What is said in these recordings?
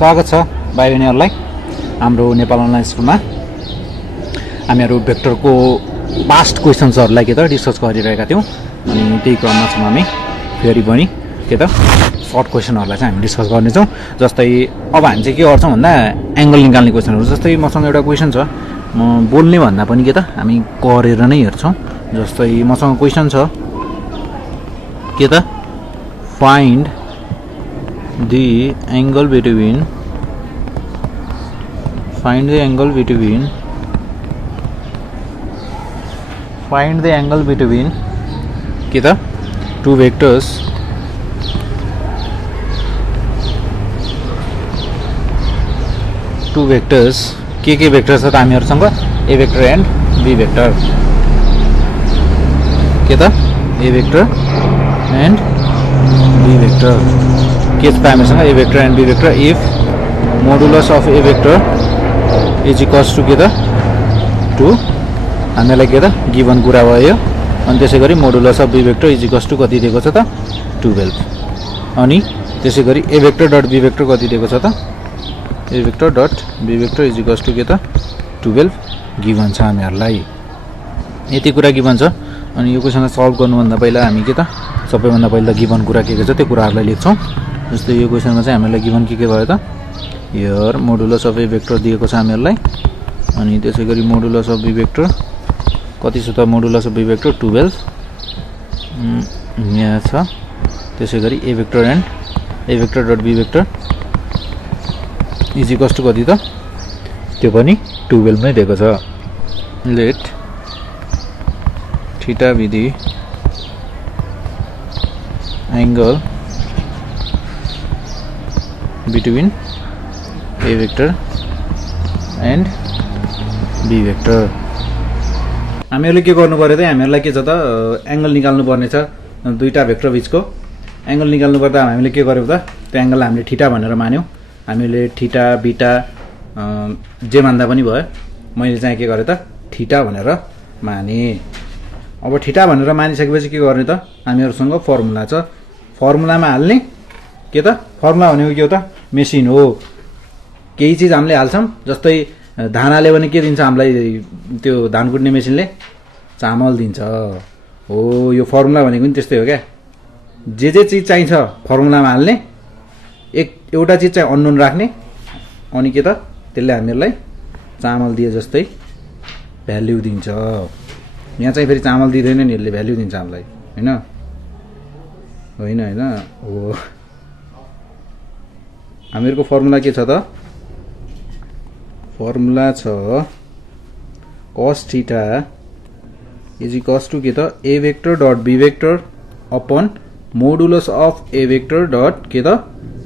स्वागत छ भाइ बहिनीहरूलाई हाम्रो नेपाल अनलाइन स्कुलमा। हामीहरू भेक्टरको पास्ट क्वेसन्सहरूलाई के त डिस्कस गरिरहेका थियौँ अनि त्यही क्रममा छौँ हामी। फेरि पनि के त सर्ट क्वेसनहरूलाई चाहिँ हामी डिस्कस गर्नेछौँ। जस्तै अब हामी चाहिँ के गर्छौँ भन्दा एङ्गल निकाल्ने क्वेसनहरू। जस्तै मसँग एउटा क्वेसन छ, म बोल्ने भन्दा पनि के त हामी गरेर नै हेर्छौँ। जस्तै मसँग क्वेसन छ के त फाइन्ड the angle between के त two vectors के भेक्टर छ त हामीहरुसँग a vector and b vector के त a vector and b vector के छ त हामीसँग a vector and b vector if modulus of a vector is equals to के त 2 हामीलाई के त गिवन कुरा भयो। अनि त्यसैगरी modulus of b vector is equals to कति दिएको छ त 12। अनि त्यसैगरी a vector dot b vector कति दिएको छ त a vector dot b vector is equals to के त 12 गिवन छ हामीहरुलाई। यति कुरा गिवन छ। अनि यो क्वेशनलाई सल्भ गर्नुभन्दा पहिला हामी के त सबैभन्दा पहिला गिवन कुरा के छ त्यो कुराहरुलाई लेख्छौँ। जस्तै यो क्वेशनमा चाहिँ हामीलाई गिवन के भयो त here modulus of A vector दिएको छ हामीहरुलाई। अनि त्यसैगरी मोडुलस अफ बी भेक्टर कति छ त मोडुलस अफ बी भेक्टर 12 यहाँ छ। त्यसैगरी A vector and A vector dot B vector is equals to कति त त्यो पनि 12 नै दिएको छ। Let theta be the angle between a vector and b vector। हामीहरुले के गर्नु पर्यो त हामीहरुलाई के छ त एंगल निकाल्नु पर्ने छ दुईटा भेक्टर बीचको। एंगल निकाल्नु पर्दा हामीले के गर्यौ त त्यो एंगल हामीले थीटा भनेर मान्यौ। हामीले थीटा बीटा जे मान्दा पनि भयो। मैले चाहिँ के गरे त थीटा भनेर माने। अब थीटा भनेर मानिसकेपछि के गर्ने त हामीहरुसँग फर्मुला छ। फर्मुलामा हाल्ने के त फर्मुला भनेको के हो त मेसिन हो। केही चीज हामीले हाल्छौं। जस्तै धान हाल्यो भने के दिन्छ हामीलाई त्यो धान कुट्ने मेसिनले चामल दिन्छ हो। यो फर्मुला भनेको पनि त्यस्तै हो क्या। जे चीज चाहिन्छ फर्मुलामा हाल्ने एउटा चीज चाहिँ अननोन राख्ने अनि के त त्यसले हामीहरुलाई चामल दिए जस्तै भ्याल्यु दिन्छ। यहाँ चाहिँ फेरि चामल दिदैन नि, यसले भ्याल्यु दिन्छ हामीलाई हैन हो। हामीहरुको फर्मुला के छ त फर्मुला छ cos theta is equals to के त a vector dot b vector upon modulus of a vector dot के त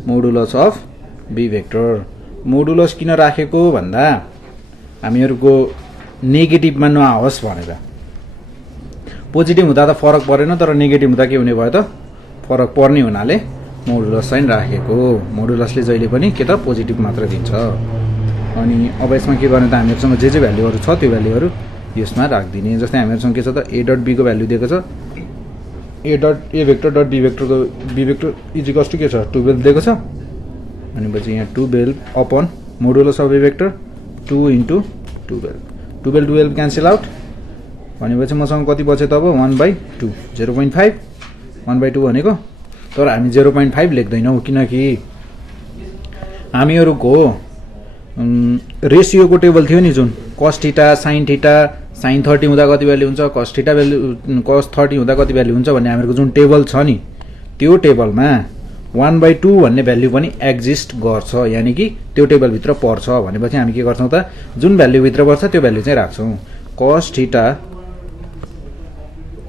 modulus of b vector. Modulus किन राखेको भन्दा हामीहरुको नेगेटिभमा नआओस् भनेर। पोजिटिभ हुँदा त फरक परेन, तर नेगेटिभ हुँदा के हुने भयो त फरक पर्ने हुनाले मोडुलस चाहिँ राखेको। मोडुलसले जहिले पनि के त पोजिटिभ मात्र दिन्छ। अनि अब यसमा के गर्ने त हामीहरुसँग जे भ्यालुहरु छ त्यो भ्यालुहरु यसमा राख्दिने। जस्तै हामीहरुसँग के छ त a डट b को भ्यालु दिएको छ। a भेक्टर डट b भेक्टरको b vector is equals to के छ 12 दिएको छ। अनि पछि यहाँ 12 upon modulus of a vector 2 into 12 cancel out. भनेपछि मसँग कति बच्यो त अब 1/2 0.5 1/2 भनेको। तर हामी 0.5 लेख्दैनौं किनकि हामीहरुको रेशियोको टेबल थियो नि जुन cos theta sin theta sin 30 हुँदा कति भ्यालु हुन्छ cos थीटा भ्यालु cos 30 हुँदा कति भ्यालु हुन्छ भन्ने हामीहरुको जुन टेबल छ नि त्यो टेबलमा 1/2 भन्ने भ्यालु पनि एक्जिस्ट गर्छ। यानी कि त्यो टेबल भित्र पर्छ। भनेपछि हामी के गर्छौं त जुन भ्यालु भित्र पर्छ त्यो भ्यालु चाहिँ राख्छौं। cos थीटा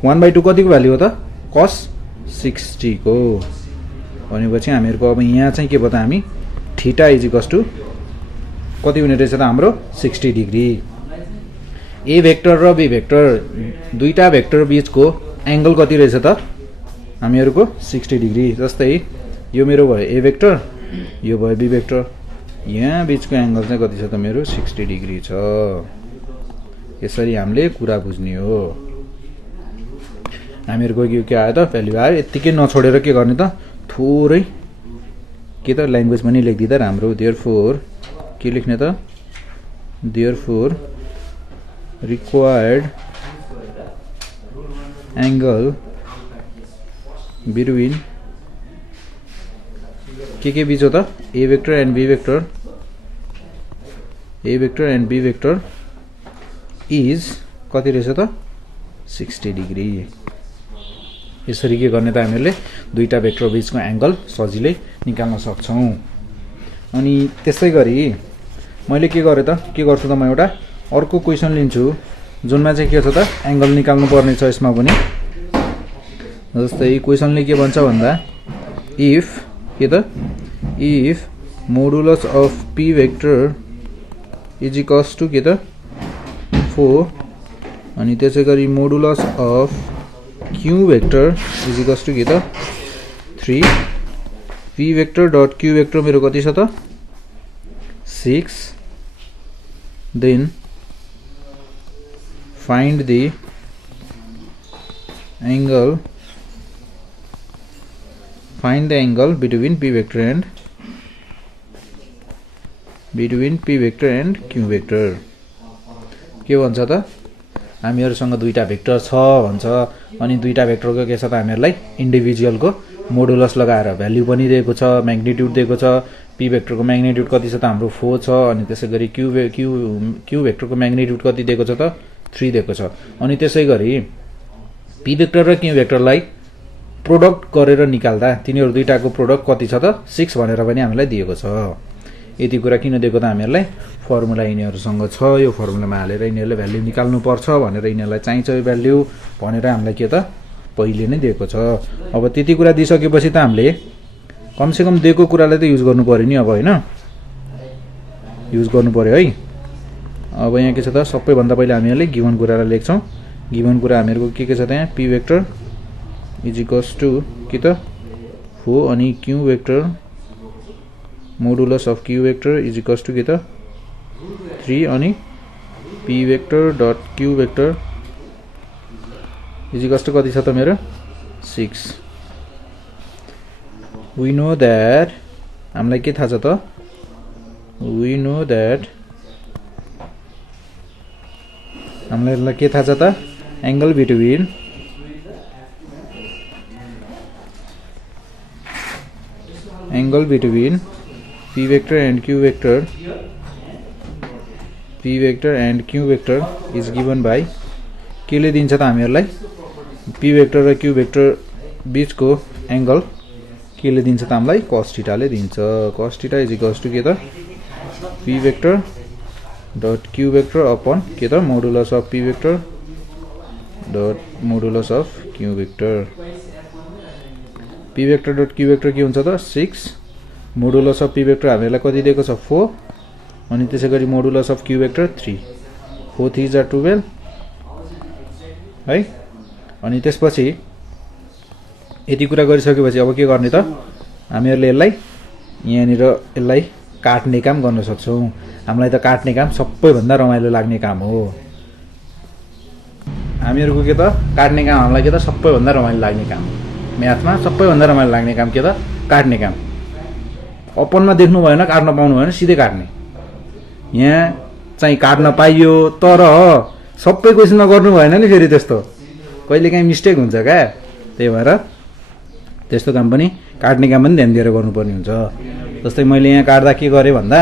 1/2 कतिको भ्यालु हो त cos 60 को। भनेपछि हामीहरुको अब यहाँ चाहिँ के भयो त हामी थीटा इज इक्वल्स टु कति हुने रहेछ त हाम्रो 60 डिग्री। ए भेक्टर र बी भेक्टर दुईटा भेक्टर बीचको एंगल कति रहेछ त हामीहरुको 60 डिग्री। जस्तै यो मेरो भयो ए भेक्टर यो भयो बी भेक्टर। यहाँ बीचको एंगल चाहिँ कति छ त मेरो 60 डिग्री छ। यसरी हामीले कुरा बुझ्ने हो। हामीहरुको के आयो त भ्यालु आयो। यतिकै नछोडेर के गर्ने त थोरै के त ल्याङ्ग्वेज पनि लेखिदिँदा राम्रो देयरफोर के लेख्ने त देयरफोर रिक्वायर्ड एंगल बिट्विन के बीच हो त A vector and B vector is कति रहेछ त 60 डिग्री। यसरी के गर्ने त हामीले दुईटा भेक्टर बीचको एंगल सजिलै निकाल्न सक्छौं। अनि त्यसै गरी मैले के गरे त के गर्छु त म एउटा अर्को क्वेशन लिन्छु जुनमा चाहिँ के छ त एंगल निकाल्नु पर्ने छ यसमा पनि। जस्तै क्वेशनले के भन्छ भन्दा इफ के त if modulus of P vector is equals to के त 4 अनि त्यसै गरी modulus of Q vector is equals to के त 3 P vector dot Q vector मेरो कति छ त 6 then find the angle between p vector and q vector के भन्छ त हामीहरुसँग दुईटा भेक्टर छ भन्छ अनि दुईटा भेक्टरको के छ त हामीहरुलाई इन्डिभिजुअलको मोडुलस लगाएर भ्यालु पनि दिएको छ म्याग्निट्युड दिएको छ p भेक्टरको म्याग्निट्युड कति छ त हाम्रो 4 छ अनि त्यसैगरी q भेक्टरको म्याग्निट्युड कति दिएको छ त 3 दिएको छ। अनि त्यसै गरी p भेक्टर र q भेक्टरलाई प्रोडक्ट गरेर निकाल्दा तिनीहरु दुईटाको प्रोडक्ट कति छ त 6 भनेर पनि हामीलाई दिएको छ। यति कुरा किन दिएको त हामीहरुलाई फर्मुला यिनीहरुसँग छ यो फर्मुलामा हालेर यिनीहरुले भ्यालु निकाल्नु पर्छ भनेर यिनीहरुलाई चाहिन्छ यो भ्यालु भनेर हामीलाई के त पहिले नै दिएको छ। अब त्यति कुरा दिइसकेपछि त हामीले कम से कम दिएको कुरालाई त युज गर्नु पर्यो नि अब हैन युज गर्नु पर्यो है। अब यहाँ के छ त सबैभन्दा पहिले हामीहरुले गिवन कुरालाई लेख्छौं। गिवन कुरा हामीहरुको के छ त यहाँ p vector is equals to के त 4 अनि q vector modulus of q vector is equals to के त 3 अनि p vector dot q vector is equals to कति छ त मेरो 6। we know that हामीलाई के थाहा छ त we know that हामीलाई के थाहा छ त angle between p vector and q vector is given by के ले दिन्छ त हामीहरुलाई p vector र q vector बीचको एंगल के ले दिन्छ त हामीलाई cos थीटा ले दिन्छ। cos theta is equals to के त p vector dot q vector upon के त modulus of p vector dot modulus of q vector। p vector dot q vector के हुन्छ त 6 मोडुलस अफ p vector हामीलाई कति दिएको छ 4 अनि त्यसैगरी मोडुलस अफ q vector 3 4 3 जा 12 है। अनि त्यसपछि यति कुरा गरिसकेपछि अब के गर्ने त हामीहरुले यसलाई यहाँनिर यसलाई काट्ने काम गर्न सक्छौं। हामीलाई त काट्ने काम सबैभन्दा रमाइलो लाग्ने काम हो। हामीहरुको के त काट्ने काम हामीलाई के त सबैभन्दा रमाइलो लाग्ने काम हो। म्याथमा सबैभन्दा रमाइलो लाग्ने काम के त काट्ने काम। ओपनमा देख्नु भएन काट्न पाउनु भएन सिधै काट्ने। यहाँ चाहिँ काट्न पाइयो तर सबै क्वेशनमा गर्नु भएन नि फेरि त्यस्तो कहिलेकाहीँ मिस्टेक हुन्छ क्या। त्यही भएर त्यस्तो काम पनि काट्ने काम पनि ध्यान दिएर गर्नुपर्ने हुन्छ। जस्तै मैले यहाँ काट्दा के गरे भन्दा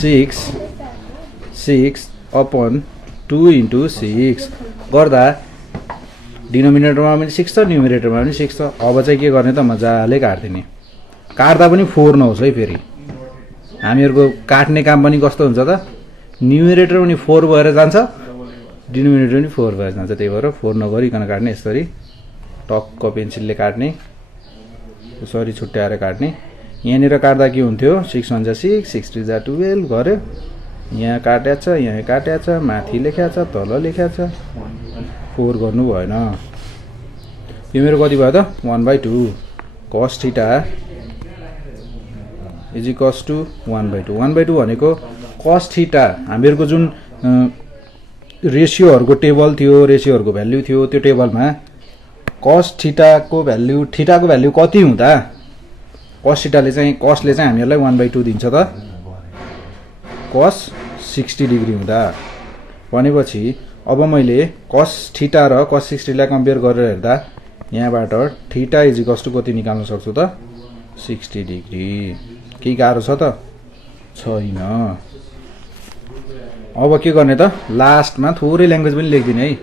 6 अपन 2 इन्टु 6 गर्दा डिनोमिनेटरमा पनि 6 छ न्युमरेटरमा पनि 6 छ। अब चाहिँ के गर्ने त मजाले काट्दिने। काट्दा पनि 4 नहोस् है फेरि। हामीहरुको काट्ने काम पनि कस्तो हुन्छ त न्युमरेटर पनि 4 भएर जान्छ डिनोमिनेटर पनि 4 भएर जान्छ। त्यही भएर 4 नगरिकन काट्ने यसरी टक्क पेन्सिलले काट्ने यसरी छुट्याएर काट्ने। यहाँनिर काट्दा के हुन्थ्यो 6 1 जा 6 6 3 जा 12 गर्यो। यहाँ काट्या छ यहाँ काट्या छ माथि लेख्या छ तल लेख्या छ 4 गर्नु भएन। यो मेरो कति भयो त 1/2 cos theta is equals to 1/2 1/2 भनेको cos थीटा हामीहरुको जुन रेशियोहरुको टेबल थियो रेशियोहरुको भ्यालु थियो त्यो टेबलमा cos थीटाको भ्यालु कति हुँदा cos थीटाले चाहिँ cosले चाहिँ हामीहरुलाई 1/2 दिन्छ त cos 60 डिग्री हुँदा भनेपछि अब मैले cos थीटा र cos 60 लाई कम्पेयर गरेर हेर्दा यहाँबाट थीटा इज इक्वल्स टु कति निकाल्न सक्छु त 60 डिग्री के गाह्रो छ त छैन अब के गर्ने त लास्टमा थोरै ल्याङ्ग्वेज पनि लेख्दिने है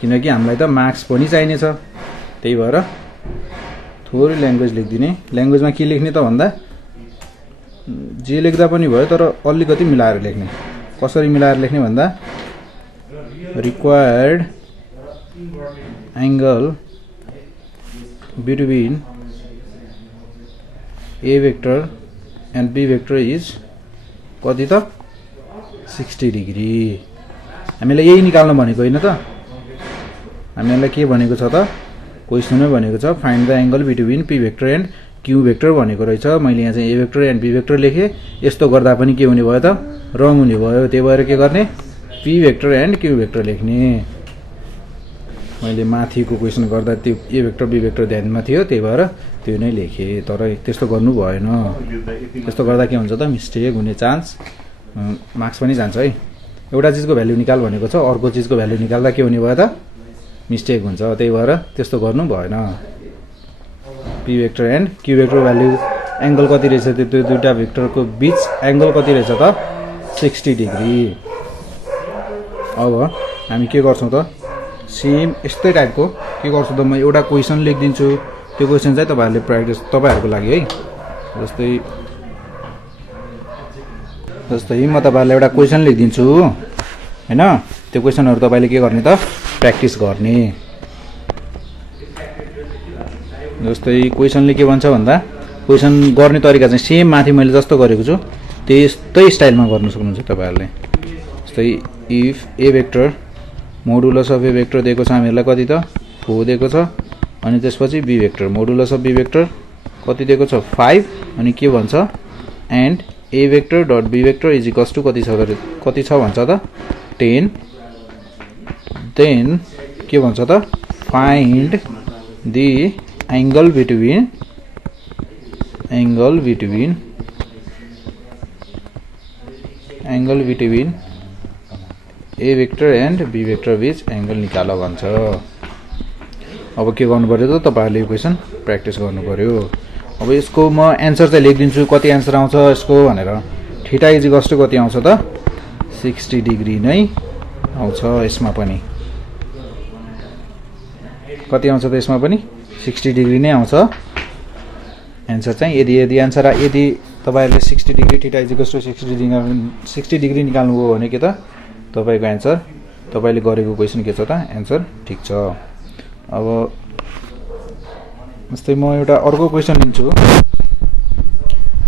किनकि हामीलाई त मार्क्स पनि चाहिने छ त्यही भएर थोरै ल्याङ्ग्वेज लेख्दिने ल्याङ्ग्वेजमा के लेख्ने त भन्दा जे लेख्दा पनि भयो तर अलिकति मिलाएर लेख्ने कसरी मिलाएर लेख्ने भन्दा required angle between A vector and B vector is कति त 60 डिग्री हामीलाई यही निकाल्न भनेको हैन त हामीलाई के भनेको छ त क्वेशनमा भनेको छ find the angle between P vector and Q vector भनेको रहेछ मैले यहाँ चाहिँ ए वेक्टर एन्ड बी वेक्टर लेखे यस्तो गर्दा पनि के हुने भयो त रङ हुने भयो त्यही भएर के गर्ने P vector and Q vector लेख्ने मैले माथिको क्वेशन गर्दा त्यो ए वेक्टर बी वेक्टर ध्यानमा थियो त्यही भएर त्यो नै लेखे तर त्यस्तो गर्नु भएन त्यस्तो गर्दा के हुन्छ त मिस्टेक हुने चान्स मार्क्स पनि जान्छ है एउटा चीजको भ्यालु निकाल भनेको छ अर्को चीजको भ्यालु निकाल्दा के हुने भयो त मिस्टेक हुन्छ त्यही भएर त्यस्तो गर्नु भएन P vector and Q vector value angle कति रहेछ त्यो दुईटा वेक्टरको बीच एंगल कति रहेछ त 60 डिग्री अब हामी के गर्छौं त सेम यस्तै टाइपको के गर्छु त म एउटा क्वेशन लेखिदिन्छु त्यो क्वेशन चाहिँ तपाईहरुले प्र्याक्टिस तपाईहरुको लागि है जस्तै म तपाईहरुलाई एउटा क्वेशन लेखिदिन्छु हैन त्यो क्वेशनहरु तपाईले के गर्ने त प्र्याक्टिस गर्ने जस्तै क्वेशनले के भन्छ भन्दा क्वेशन गर्ने तरिका चाहिँ सेम माथि मैले जस्तो गरेको छु त्यस्तै स्टाइलमा गर्न सक्नुहुन्छ तपाईहरुले जस्तै if A vector modulus of A vector दिएको छ हामीहरुलाई कति त 4 दिएको छ अनि त्यसपछि B vector modulus of B vector कति दिएको छ 5 अनि के भन्छ and A vector dot B vector is equals to कति छ भन्छ त 10 देन के भन्छ त find the angle between A vector and B vector बीच एंगल निकाल भन्छ अब के गर्नु पर्यो त तपाईहरुले यो क्वेशन प्र्याक्टिस गर्नु पर्यो अब यसको म आन्सर चाहिँ लेखिदिन्छु कति आन्सर आउँछ यसको भनेर थीटा इज इक्वल्स टु कति आउँछ त 60 डिग्री नै आउँछ यसमा पनि कति आउँछ त यसमा पनि 60 डिग्री नै आउँछ आन्सर चाहिँ यदि आन्सर यदि तपाईहरुले 60 degree theta is equals to 60 degree निकाल्नु भयो भने के त तपाईको आन्सर तपाईले गरेको क्वेशन के छ त आन्सर ठीक छ अब जस्तै म एउटा अर्को क्वेशन लिन्छु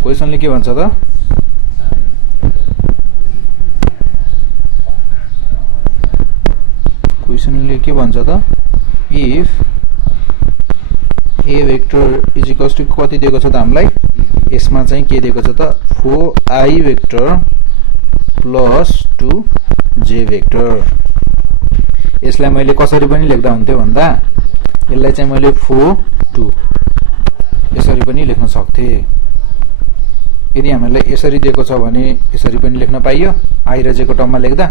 क्वेशनले के भन्छ त क्वेशनले के भन्छ त if A vector is equals to कति दिएको छ त हामीलाई यसमा चाहिँ के दिएको छ त 4i vector plus 2j vector यसलाई मैले कसरी पनि लेख्दा हुन्थ्यो भन्दा यसलाई चाहिँ मैले 4 2 यसरी पनि लेख्न सक्थे यदि हामीलाई यसरी दिएको छ भने यसरी पनि लेख्न पाइयो i र j को टर्ममा लेख्दा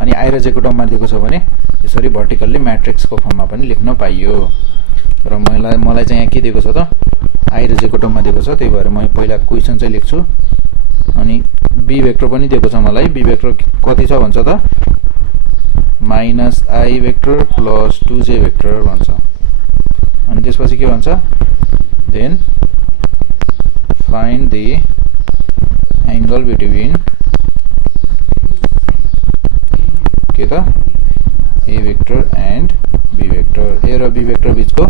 अनि i र j को टर्ममा दिएको छ भने यसरी भर्टिकल्ली म्याट्रिक्सको फर्ममा पनि लेख्न पाइयो तर मलाई चाहिँ यहाँ के दिएको छ त i र j को टर्ममा दिएको छ त्यही भएर म पहिला क्वेशन चाहिँ लेख्छु अनि बी वेक्टर पनि दिएको छ मलाई बी वेक्टर कति छ भन्छ त -i vector plus 2j vector भन्छ अनि त्यसपछि के भन्छ then find the angle between के त A vector and B vector A र बी वेक्टर बीचको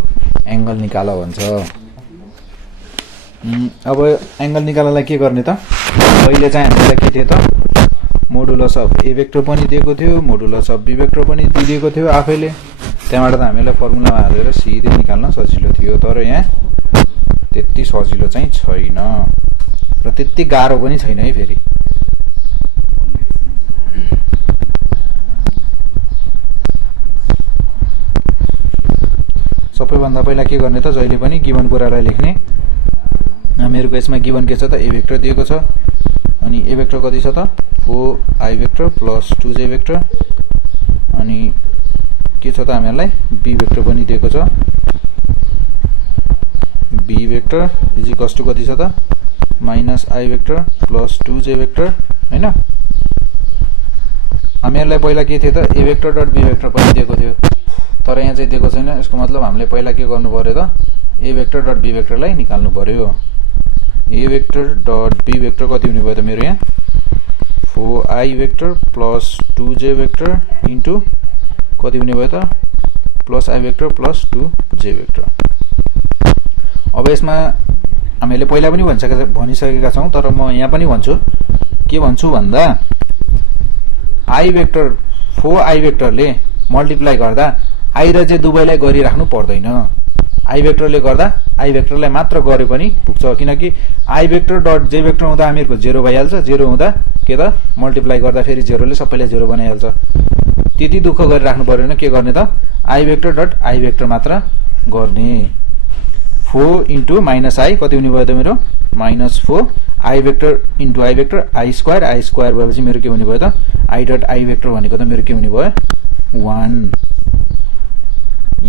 एंगल निकाल भन्छ अब एंगल निकाल्नलाई के गर्ने त पहिले चाहिँ हामीलाई के थियो त मोडुलस अफ ए वेक्टर पनि दिएको थियो मोडुलस अफ बी वेक्टर पनि दिएको थियो आफैले त्यहाँबाट त हामीलाई फर्मुलामा हालेर सिधै निकाल्न सजिलो थियो तर यहाँ त्यति सजिलो चाहिँ छैन र त्यति गाह्रो पनि छैन है फेरि सबैभन्दा पहिला के गर्ने त जहिले पनि गिभन कुरालाई लेख्ने हामीहरुको यसमा गिवन के छ त ए भेक्टर दिएको छ अनि ए भेक्टर कति छ त 4i vector plus 2j vector अनि के छ त हामीहरुलाई b भेक्टर पनि दिएको छ b vector is equals to कति छ त minus i vector plus 2j vector हैन हामीहरुलाई पहिला के थियो त A vector dot b vector पनि दिएको थियो तर यहाँ चाहिँ दिएको छैन यसको मतलब हामीले पहिला के गर्नु पर्यो त ए भेक्टर डट b भेक्टरलाई निकाल्नु पर्यो ए भेक्टर डट b भेक्टर कति हुने भयो त मेरो यहाँ 4i vector plus 2j vector into कति हुने भयो त plus i vector plus 2j vector अब यसमा हामीले पहिला पनि भनिसकेका छौं तर म यहाँ पनि भन्छु के भन्छु भन्दा i भेक्टर 4i भेक्टरले मल्टिप्लाई गर्दा i र j दुवैलाई गरिराख्नु पर्दैन i भेक्टरले गर्दा i भेक्टरलाई मात्र गरे पनि पुग्छ किनकि i vector dot j vector हुँदा हामीहरुको 0 भइहाल्छ 0 हुँदा के त मल्टिप्लाई गर्दा फेरि 0 ले सबैलाई 0 बनाइहाल्छ त्यति दुःख गरिराख्नु पर्दैन के गर्ने त i vector dot i vector मात्र गर्ने 4 इन्टु माइनस i कति हुने भयो त मेरो minus 4 i vector into i vector i square भएपछि मेरो के हुने भयो त i डट i भेक्टर भनेको त मेरो के हुने भयो 1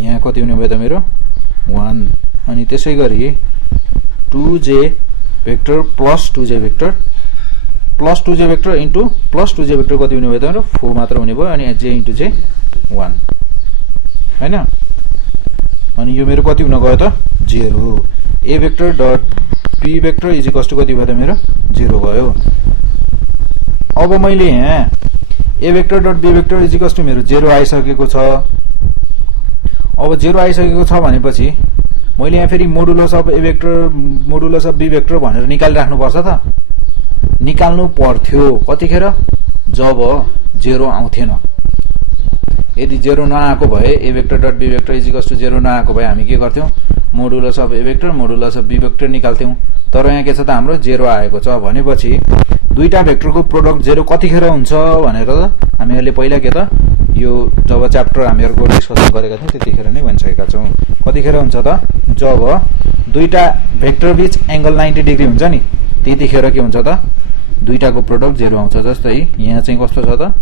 यहाँ कति हुने भयो त मेरो 1 अनि त्यसै गरी 2j vector plus 2j vector plus 2j vector into plus 2j vector कति हुने भयो त मेरो 4 मात्र हुने भयो अनि j इन्टु j 1 हैन अनि यो मेरो कति हुन गयो त 0 a vector dot b vector is equals to कति भयो त मेरो 0 भयो अब मैले यहाँ a vector dot b vector is equals to मेरो 0 आइसकेको छ अब 0 आइसकेको छ भनेपछि मैले यहाँ फेरि modulus of a vector modulus of b vector भनेर निकालिराख्नु पर्छ त निकाल्नु पर्थ्यो कतिखेर जब 0 आउँथेन यदि 0 नआएको भए a vector dot b vector is equals to 0 नआएको भए हामी के गर्थ्यौं modulus of a vector modulus of b vector निकाल्थ्यौं तर यहाँ के छ त हाम्रो 0 आएको छ भनेपछि दुईटा भेक्टरको प्रोडक्ट 0 कतिखेर हुन्छ भनेर त हामीहरुले पहिला के त यो जब च्याप्टर हामीहरुको डिस्कसन गरेका थियौं त्यतिखेर नै भनिसकेका छौं कतिखेर हुन्छ त जब दुईटा भेक्टर बीच एंगल 90 डिग्री हुन्छ नि त्यतिखेर के हुन्छ त दुईटाको प्रोडक्ट 0 आउँछ जस्तै यहाँ चाहिँ कस्तो छ त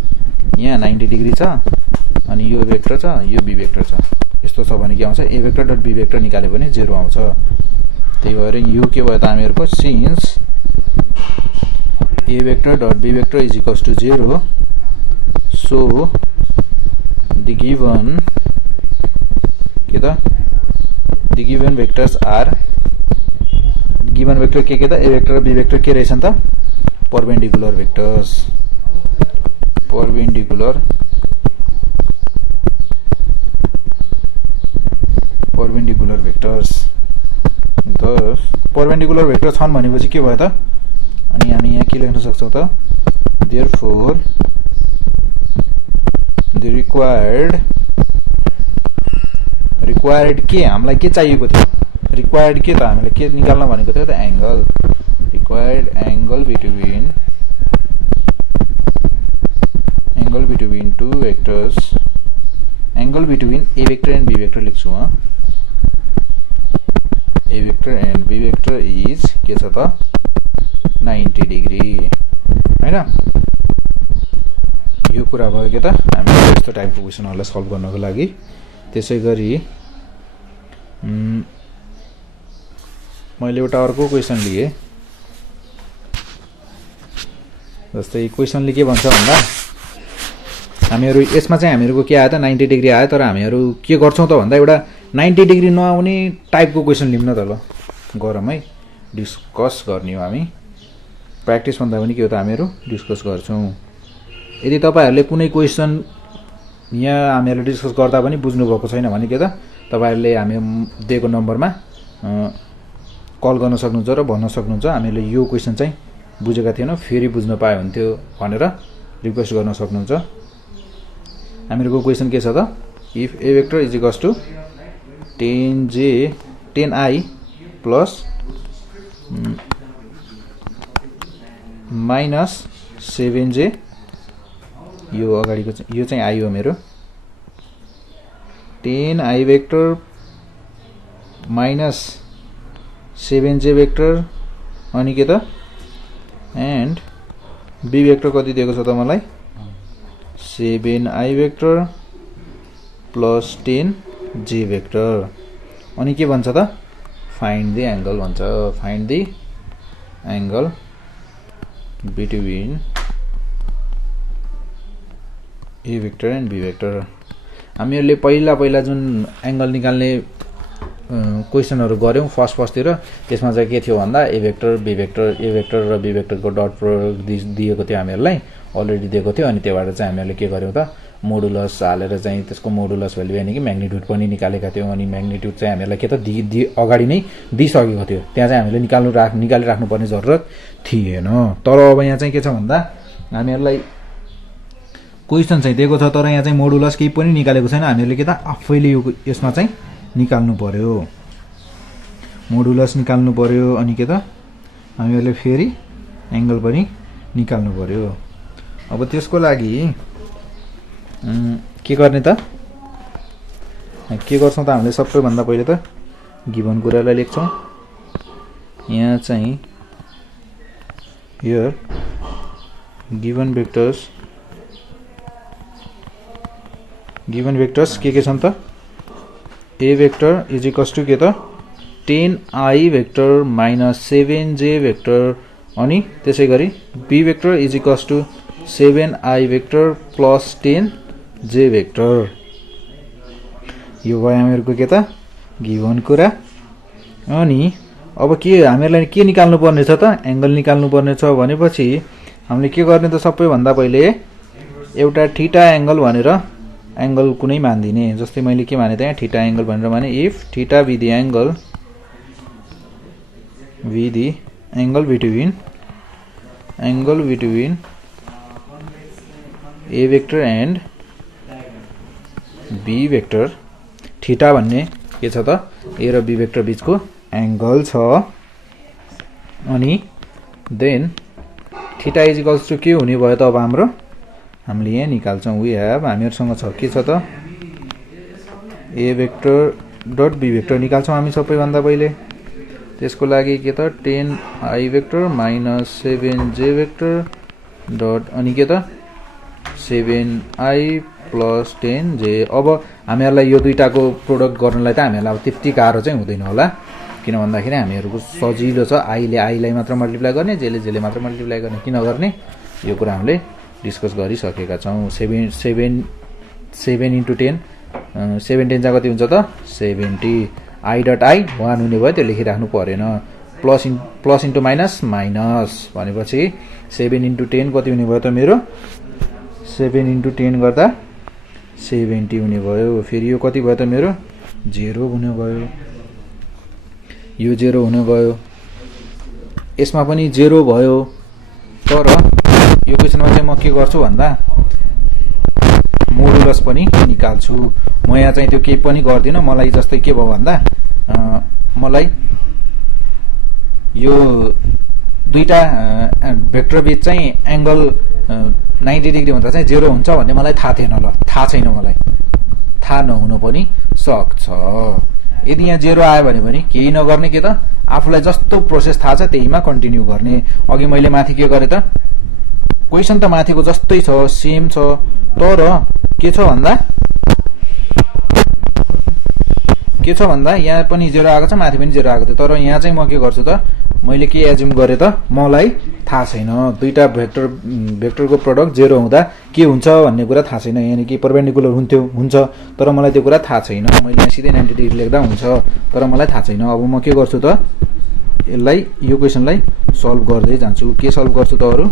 यहाँ 90 डिग्री छ अनि यो भेक्टर छ यो b भेक्टर छ यस्तो छ भने के आउँछ a vector dot b vector निकाले भने 0 आउँछ त्यही भएर यो के भयो त हामीहरुको since a vector dot b vector is equals to 0 so the given vectors are given vector के त a vector र b vector के रहेछन् त perpendicular vectors perpendicular vectors thus perpendicular vector छन् भनेपछि के भयो त अनि हामी यहाँ के लेख्न सक्छौं त therefore the required के हामीलाई के चाहिएको थियो required के त हामीले के निकाल्न भनेको थियो त angle required angle between two vectors angle between a vector and b vector लेख्छु म a vector and b vector is के छ त 90 डिग्री हैन यो कुरा भयो के त हामीले यस्तो टाइपको क्वेशनहरुलाई सल्भ गर्नको लागि त्यसैगरी मैले एउटा अर्को क्वेशन लिए जस्तै क्वेशनले के भन्छ भन्दा हामीहरु यसमा चाहिँ हामीहरुको के आयो त 90 डिग्री आयो तर हामीहरु के गर्छौं त भन्दा एउटा 90 डिग्री नआउने टाइपको क्वेशन लिउँ न त ल गरौँ है डिस्कस गर्ने हो हामी प्र्याक्टिस भन्दा पनि के हो त हामीहरु डिस्कस गर्छौं यदि तपाईहरुले कुनै क्वेशन यहाँ हामीहरुले डिस्कस गर्दा पनि बुझ्नु भएको छैन भने के त तपाईहरुले हामी दिएको नम्बरमा कल गर्न सक्नुहुन्छ र भन्न सक्नुहुन्छ हामीले यो क्वेशन चाहिँ बुझेका थिएनौं फेरि बुझ्न पाए हुन्थ्यो भनेर रिक्वेस्ट गर्न सक्नुहुन्छ हामीहरुको क्वेशन के छ त if a vector is equals to 10i plus minus 7j यो अगाडिको यो चाहिँ i हो मेरो 10i vector minus 7j vector अनि के त एन्ड बी भेक्टर कति दिएको छ त मलाई 7i vector plus 10j vector अनि के भन्छ त फाइन्ड द एंगल भन्छ find the angle between A vector and B vector हामीहरुले पहिला जुन एंगल निकाल्ने क्वेशनहरु गर्यौं फर्स्टतिर त्यसमा चाहिँ के थियो भन्दा A vector B vector A vector र बी भेक्टरको डट प्रोडक्ट दिएको थियो हामीहरुलाई अलरेडी दिएको थियो अनि त्यसबाट चाहिँ हामीहरुले के गर्यौं त मोडुलस हालेर चाहिँ त्यसको मोडुलस भ्यालु यानि कि म्याग्निट्युड पनि निकालेका थियौं अनि म्याग्निट्युड चाहिँ हामीहरुलाई के त अगाडि नै दिइसकेको थियो त्यहाँ चाहिँ हामीले निकालिराख्नु पर्ने जरुरत थिएन तर अब यहाँ चाहिँ के छ भन्दा हामीहरुलाई क्वेशन चाहिँ दिएको छ तर यहाँ चाहिँ मोडुलस केही पनि निकालेको छैन हामीहरुले के त आफैले यसमा चाहिँ निकाल्नु पर्यो मोडुलस निकाल्नु पर्यो अनि के त हामीहरुले फेरि एंगल पनि निकाल्नु पर्यो अब त्यसको लागि के गर्ने त के गर्छौं त हामीले सबै भन्दा पहिले त गिवन कुरालाई लेख्छौं यहाँ चाहिँ हियर गिवन भेक्टर्स के छन् त A vector is equals to के त 10i vector minus 7j vector अनि त्यसैगरी B vector is equals to 7i vector plus 10j vector यो भयो हामीहरुको के त गिवन कुरा अनि अब के हामीहरुलाई के निकाल्नु पर्ने छ त एंगल निकाल्नु पर्ने छ भनेपछि हामीले के गर्ने त सबै भन्दा पहिले एउटा थीटा एंगल भनेर एंगल कुनै मान्दिने जस्तै मैले के माने त यहाँ थीटा एंगल भनेर माने if theta be the angle between A vector and B vector theta भन्ने के छ त ए र बी भेक्टर बीचको एंगल छ अनि then theta is equals to के हुने भयो त अब हामीले यहाँ निकाल्छौं वी हैव हामीहरुसँग छ के छ त A vector dot B vector निकाल्छौं हामी सबै भन्दा पहिले त्यसको लागि के त 10i vector minus 7j vector dot अनि के त 7i प्लस 10j अब हामीहरुलाई यो दुईटाको प्रोडक्ट गर्नलाई त हामीहरुलाई अब त्यति गाह्रो चाहिँ हुँदैन होला किन भन्दाखेरि हामीहरुको सजिलो छ आईले आईलाई मात्र मल्टिप्लाई गर्ने जेले जेले मात्र मल्टिप्लाई गर्ने किन गर्ने यो कुरा हामीले डिस्कस गरिसकेका छौं 7 into 10 7 10 जा कति हुन्छ त 70 i डट i 1 हुने भयो त्यो लेखिराख्नु परेन प्लस इन्टु माइनस भनेपछि 7 into 10 कति हुने भयो त मेरो 7 into 10 गर्दा 70 हुने भयो फेरि यो कति भयो त मेरो 0 हुने भयो यो 0 हुने भयो यसमा पनि 0 भयो तर यो क्वेशनमा चाहिँ म के गर्छु भन्दा मोडुलस पनि निकाल्छु म यहाँ चाहिँ त्यो केही पनि गर्दिन मलाई जस्तै के भयो भन्दा मलाई यो दुईटा भेक्टर बीच चाहिँ एंगल 90 डिग्री भन्दा चाहिँ 0 हुन्छ भन्ने मलाई थाहा थिएन ल थाहा छैन मलाई थाहा नहुन पनि सक्छ यदि यहाँ 0 आयो भने पनि केही नगर्ने के त आफुलाई जस्तो प्रोसेस थाहा छ त्यहीमा कन्टिन्यू गर्ने अघि मैले माथि के गरे त क्वेशन त माथिको जस्तै छ सेम छ तर के छ भन्दा यहाँ पनि 0 आएको छ माथि पनि 0 आएको थियो तर यहाँ चाहिँ म के गर्छु त मैले के एज्युम गरे त मलाई थाहा छैन दुईटा भेक्टरको प्रोडक्ट 0 हुँदा के हुन्छ भन्ने कुरा थाहा छैन यानी कि परपेन्डिकुलर हुन्छ तर मलाई त्यो कुरा थाहा छैन मैले यहाँ सिधै 90 डिग्री लेख्दा हुन्छ तर मलाई थाहा छैन अब म के गर्छु त यसलाई यो क्वेशनलाई सल्भ गर्दै जान्छु के सल्भ गर्छु त अरु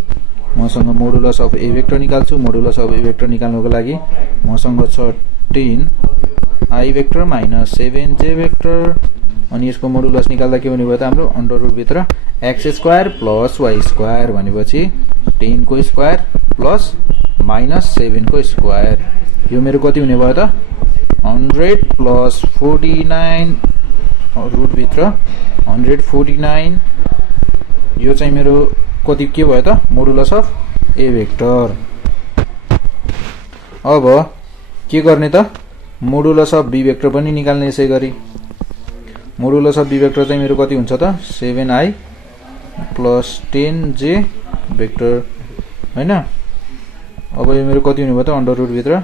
मसँग मोडुलस अफ ए भेक्टर निकाल्छु मोडुलस अफ ए भेक्टर निकाल्नको लागि मसँग छ 10i vector minus 7j vector अनि यसको मोडुलस निकाल्दा के हुने भयो त हाम्रो अन्डर रुट भित्र x square plus y square भनेपछि 10 को स्क्वायर प्लस माइनस 7 को स्क्वायर यो मेरो कति हुने भयो त 100 प्लस 49 रुट भित्र 149 यो चाहिँ मेरो कति के भयो त मोडुलस अफ ए भेक्टर अब के गर्ने त मोडुलस अफ बी भेक्टर पनि निकाल्ने यसै गरी मोडुलस अफ बी भेक्टर चाहिँ मेरो कति हुन्छ त 7i प्लस 10j वेक्टर हैन। अब यो मेरो कति हुने भयो त अन्डर रुट भित्र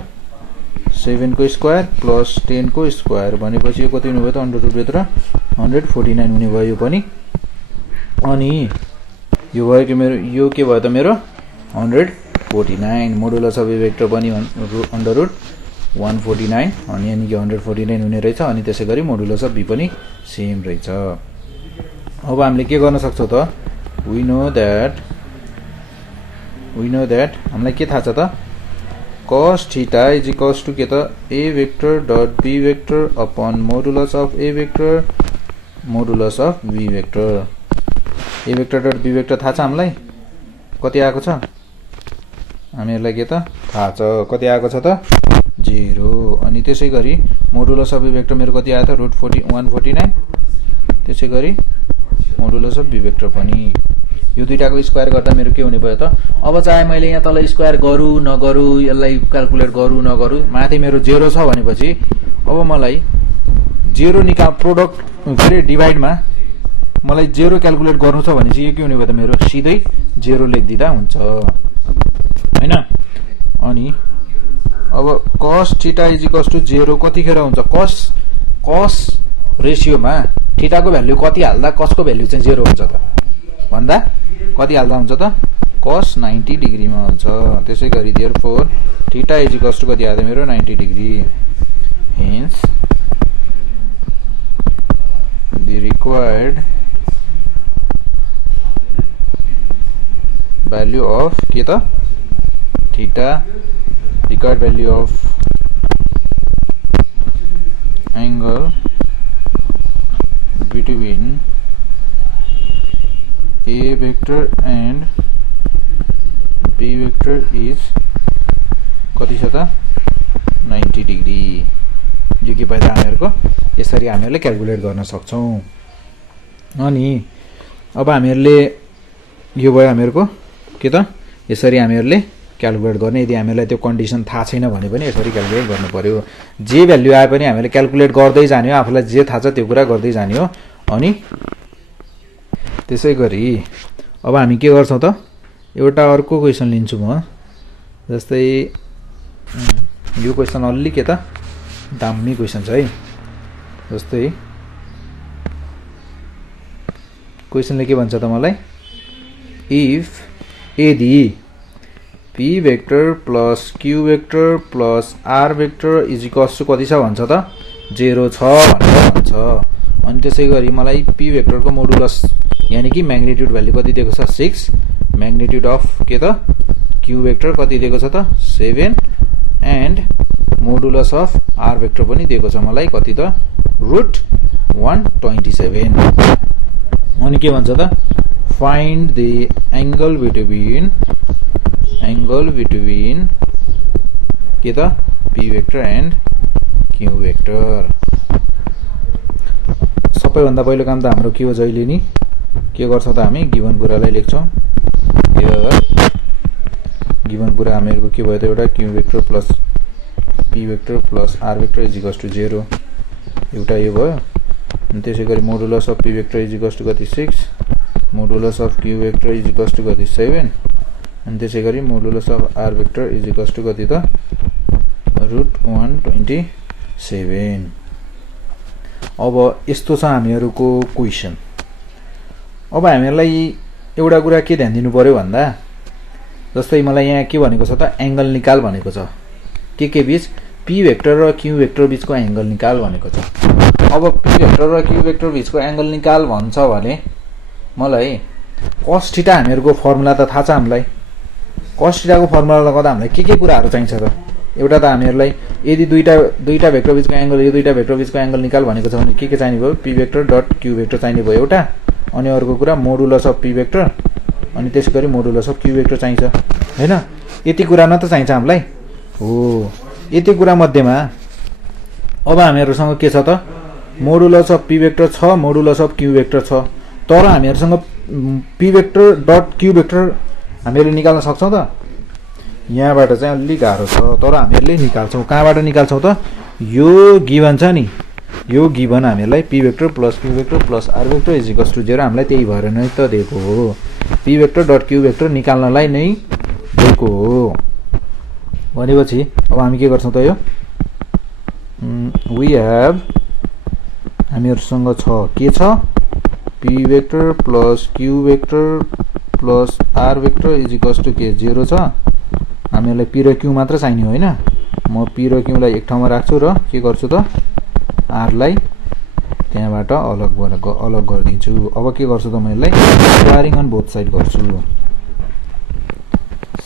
7 को स्क्वायर प्लस 10 को स्क्वायर भनेपछि यो कति हुने भयो त अन्डर रुट भित्र 149 हुने भयो यो पनि। अनि यो भयो कि मेरो यो के भयो त मेरो 149 मोडुलस अफ ए भेक्टर पनि अन्डर रुट 149 अनि यानी कि 149 हुने रहेछ। अनि त्यसै गरी मोडुलस अफ बी पनि सेम रहेछ। अब हामीले के गर्न सक्छौं त वी नो दैट हामीलाई के थाहा छ त cos theta is equals to के त a vector dot b vector upon modulus of a vector modulus of b vector. a vector dot b vector थाहा छ हामीलाई कति आएको छ हामीहरुलाई के त थाहा छ कति आएको छ त 0। अनि त्यसै गरी मोडुलस अफ a वेक्टर मेरो कति आयो त रुट 149 त्यसै गरी मोडुलस अफ b वेक्टर पनि यो दुईटाको स्क्वायर गर्दा मेरो के हुने भयो त अब चाहे मैले यहाँ तल स्क्वायर गरु नगरु यसलाई क्याल्कुलेट गरु नगरु माथि मेरो 0 छ भनेपछि अब मलाई 0 निकाल प्रोडक्ट गरे डिभाइडमा मलाई 0 क्याल्कुलेट गर्नु छ भने चाहिँ यो के हुने भयो त मेरो सिधै 0 लेखिदिदा हुन्छ हैन। अनि अब cos theta is equals to 0 कतिखेर हुन्छ cos रेशियोमा थीटाको भ्यालु कति हाल्दा cos को भ्यालु चाहिँ 0 हुन्छ त भन्दा कति हाल्दा हुन्छ त cos 90 डिग्रीमा हुन्छ। त्यसै गरी therefore theta is equals to कति आयो त मेरो 90 degree. Hence the required value of के त theta required value of angle between a vector and b vector is कति छ त 90 डिग्री। यो के भयो हामीहरुको यसरी हामीहरुले क्याल्कुलेट गर्न सक्छौं। अनि अब हामीहरुले यो भयो हामीहरुको के त यसरी हामीहरुले क्याल्कुलेट गर्ने। यदि हामीलाई त्यो कन्डिसन थाहा छैन भने पनि यसरी क्याल्कुलेट गर्नु पर्यो। जे भ्यालु आए पनि हामीले क्याल्कुलेट गर्दै जाने हो आफुलाई जे थाहा छ त्यो कुरा गर्दै जाने हो। अनि त्यसै गरी अब हामी के गर्छौं त एउटा अर्को क्वेशन लिन्छु म जस्तै यो क्वेशन अलि के त दामी क्वेशन छ है। जस्तै क्वेशनले के भन्छ त मलाई इफ यदि p vector plus q vector plus r vector is equals to कति छ भन्छ त 0 छ भनेर भन्छ। अनि त्यसै गरी मलाई p वेक्टरको मोडुलस यानी कि मैग्निट्यूड भ्यालु कति दिएको छ 6 मैग्निट्यूड अफ के त q वेक्टर कति दिएको छ त 7 and modulus of r vector पनि दिएको छ मलाई कति त रुट 127। अनि के भन्छ त फाइन्ड द एंगल बिट्विन के त p vector and q vector. सबैभन्दा पहिलो काम त हाम्रो के हो जहिले नि के गर्छौं त हामी गिवन कुरालाई लेख्छौं। गिवन कुरा हामीहरुको के भयो त एउटा q vector plus p vector plus r vector is equals to 0 एउटा यो भयो। अनि त्यसै गरी modulus of p vector is equals to कति 6 modulus of q vector is equals to कति 7 अनि त्यसै गरी modulus of r vector is equals to कति त रुट 127। अब यस्तो छ हामीहरुको क्वेशन। अब हामीहरुलाई एउटा कुरा के ध्यान दिनु पर्यो भन्दा जस्तै मलाई यहाँ के भनेको छ त एंगल निकाल भनेको छ के बीच p वेक्टर र q वेक्टर बीचको एंगल निकाल भनेको छ। अब p वेक्टर र q वेक्टर बीचको एंगल निकाल भन्छ भने मलाई cos थीटा हामीहरुको फर्मुला त थाहा छ हामीलाई। cos थीटा को फर्मुला लगाउँदा हामीलाई के कुराहरु चाहिन्छ त एउटा त हामीहरुलाई यदि दुईटा भेक्टर बीचको एंगल यो दुईटा भेक्टर बीचको एंगल निकाल भनेको छ भने के चाहिने भयो p vector dot q vector चाहिने भयो एउटा। अनि अर्को कुरा मोडुलस अफ p वेक्टर अनि त्यसैगरी मोडुलस अफ q वेक्टर चाहिन्छ हैन। यति कुरा न त चाहिन्छ हामीलाई हो। यति कुरा मध्येमा अब हामीहरुसँग के छ त मोडुलस अफ p वेक्टर छ मोडुलस अफ q वेक्टर छ तर हामीहरुसँग p vector dot q vector हामीले निकाल्न सक्छौं त यहाँबाट चाहिँ अलि गाह्रो छ तर हामीहरुले निकाल्छौं। कहाँबाट निकाल्छौं त यो गिवन छ नि यो गिभन हामीलाई p vector plus q vector plus r vector is equals to 0 हामीलाई त्यही भएर नै त दिएको हो। p vector dot q vector निकाल्नलाई नै दिएको हो भनेपछि अब हामी के गर्छौं त यो वी हैव हामीहरुसँग छ के छ p vector plus q vector plus r vector is equals to के 0 छ। हामीलाई p र q मात्र चाहिने होइन, म p र q लाई एक ठाउँमा राख्छु र के गर्छु त r लाई त्यहाँबाट अलग गर्दिन्छु। अब के गर्छु त म यसलाई स्क्वायरिङ अन बोथ साइड गर्छु।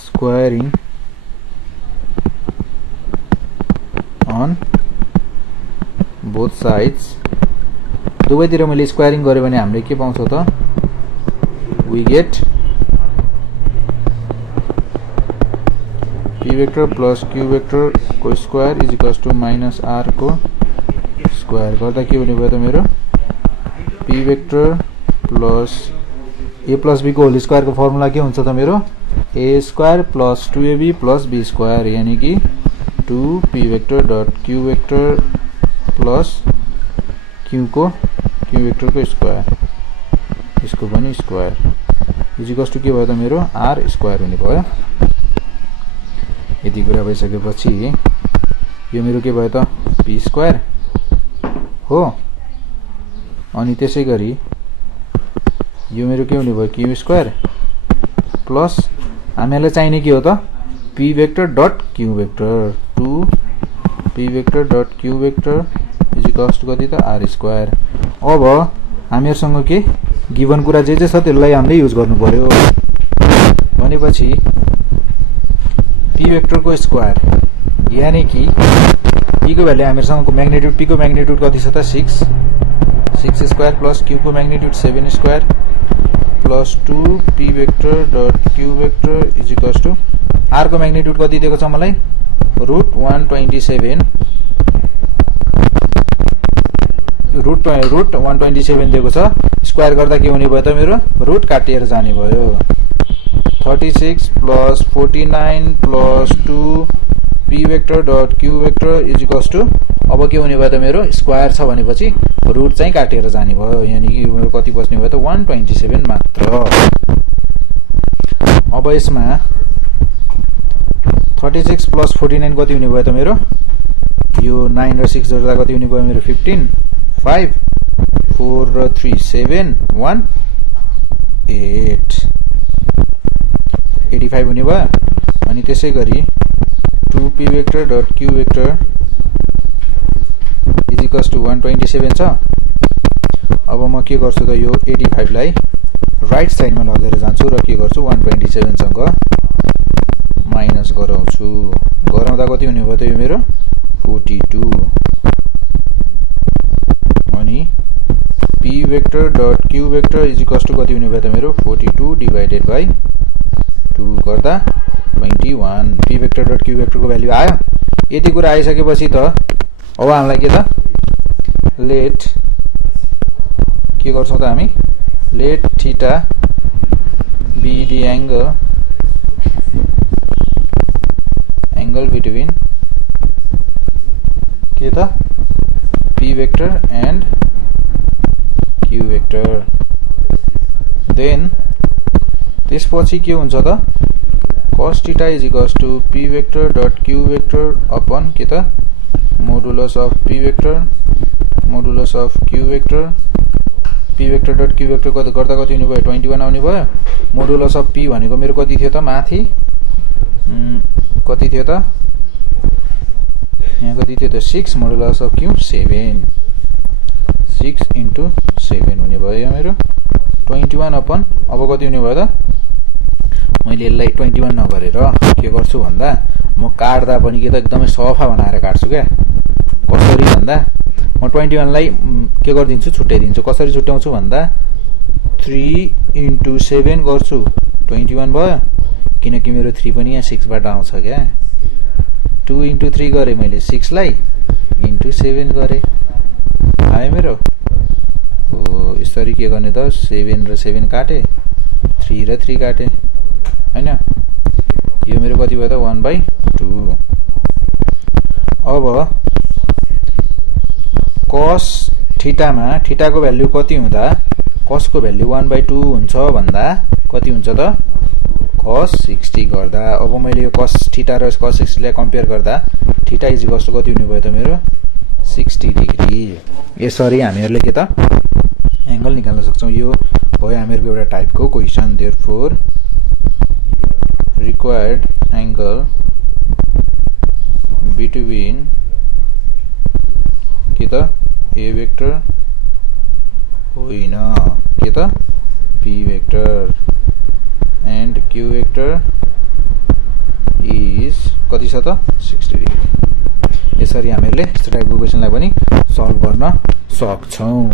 स्क्वायरिङ अन बोथ साइड्स दुवैतिर मैले स्क्वायरिङ गरे भने हामीले के पाउँछ त we get p vector plus q vector को square is equals to minus r को स्क्वायर गर्दा के हुने भयो त मेरो p vector plus a plus b को होल स्क्वायर को फर्मुला के हुन्छ त मेरो a square plus 2ab plus b square यानी कि 2p vector dot q vector plus q vector को स्क्वायर इसको पनि स्क्वायर इज इक्वल्स टु के भयो त मेरो r स्क्वायर हुने भयो। यति कुरा भइसकेपछि यो मेरो के भयो त p स्क्वायर हो। अनि त्यसैगरी यो मेरो के हुने भयो q स्क्वायर प्लस हामीलाई चाहिने के हो त p vector dot q vector 2p vector dot q vector is equals to कति त r स्क्वायर। अब हामीहरुसँग के गिवन कुरा जे छ त्यसलाई हामीले युज गर्नु पर्यो भनेपछि p वेक्टर को स्क्वायर यानी कि p को भ्यालु हामीहरुसँगको म्याग्निट्युड p को म्याग्निट्युड कति छ त 6 स्क्वायर प्लस q को magnitude 7 square plus 2p vector dot q vector is equals to r को म्याग्निट्युड कति दिएको छ मलाई रुट 127 दिएको छ। स्क्वायर गर्दा के हुने भयो त मेरो रुट काटिएर जाने भयो 36 plus 49 plus 2p vector dot q vector is equals to अब के हुने भयो त मेरो स्क्वायर छ भनेपछि रुट चाहिँ काटेर जाने भयो यानी कि मेरो कति बच्ने भयो त 127 मात्र। अब यसमा 36 प्लस 49 कति हुने भयो त मेरो यो 9 र 6 जोड्दा कति हुने भयो मेरो 15 5 4 र 3 7 1 8 85 हुने भयो। अनि त्यसैगरी 2p vector dot q vector is equals to 127 छ। अब म के गर्छु त यो 85 लाई राइट साइडमा लगेर जान्छु र के गर्छु 127 सँग माइनस गराउँछु। गराउँदा कति हुने भयो त यो मेरो 42 अनि p vector dot q vector is equals to कति हुने भयो त मेरो 42 डिवाइडेड बाइ 2 गर्दा 21 p vector dot q vector को भ्यालु आयो। यति कुरा आइसकेपछि त अब हामीलाई के त लेट के गर्छौं त हामी let theta be the angle between के त p vector and q vector. Then त्यसपछि के हुन्छ त cos theta is equals to p vector dot q vector upon के त modulus of p vector modulus of q vector p vector dot q vector गर्दा कति हुने भयो 21 आउने भयो। मोडुलस अफ p भनेको मेरो कति थियो त माथि कति थियो त यहाँ कति थियो त 6 मोडुलस अफ q 7 6 इन्टु 7 हुने भयो मेरो 21 अपन अब कति हुने भयो त मैले यसलाई 21 नगरेर के गर्छु भन्दा म काट्दा पनि के त एकदमै सफा बनाएर काट्छु क्या। कसरी भन्दा म 21 लाई के गर्दिन्छु छुट्याइदिन्छु। कसरी छुट्याउँछु भन्दा 3 इन्टु 7 गर्छु 21 भयो किनकि मेरो 3 पनि यहाँ 6 बाट आउँछ क्या। 2 इन्टु 3 गरे मैले 6 लाई इन्टु 7 गरे आयो मेरो। हो यसरी के गर्ने त 7 र 7 काटे 3 र 3 काटे हैन यो मेरो कति भयो त 1/2। अब cos थीटामा थीटाको भ्यालु कति हुँदा cos को भ्यालु 1/2 हुन्छ भन्दा कति हुन्छ त cos 60 गर्दा। अब मैले यो cos थीटा र cos 60 लाई कम्पेयर गर्दा थीटा इज इक्वल्स टु कति हुने भयो त मेरो 60 डिग्री। यसरी हामीहरुले के त एंगल निकाल्न सक्छौं। यो भयो हामीहरुको एउटा टाइपको question. Therefore required angle between के त a vector होइन के त p vector and q vector is कति छ त 60 डिग्री। यसरी हामीहरुले यस्तो टाइपको क्वेशनलाई पनि सल्भ गर्न सक्छौं।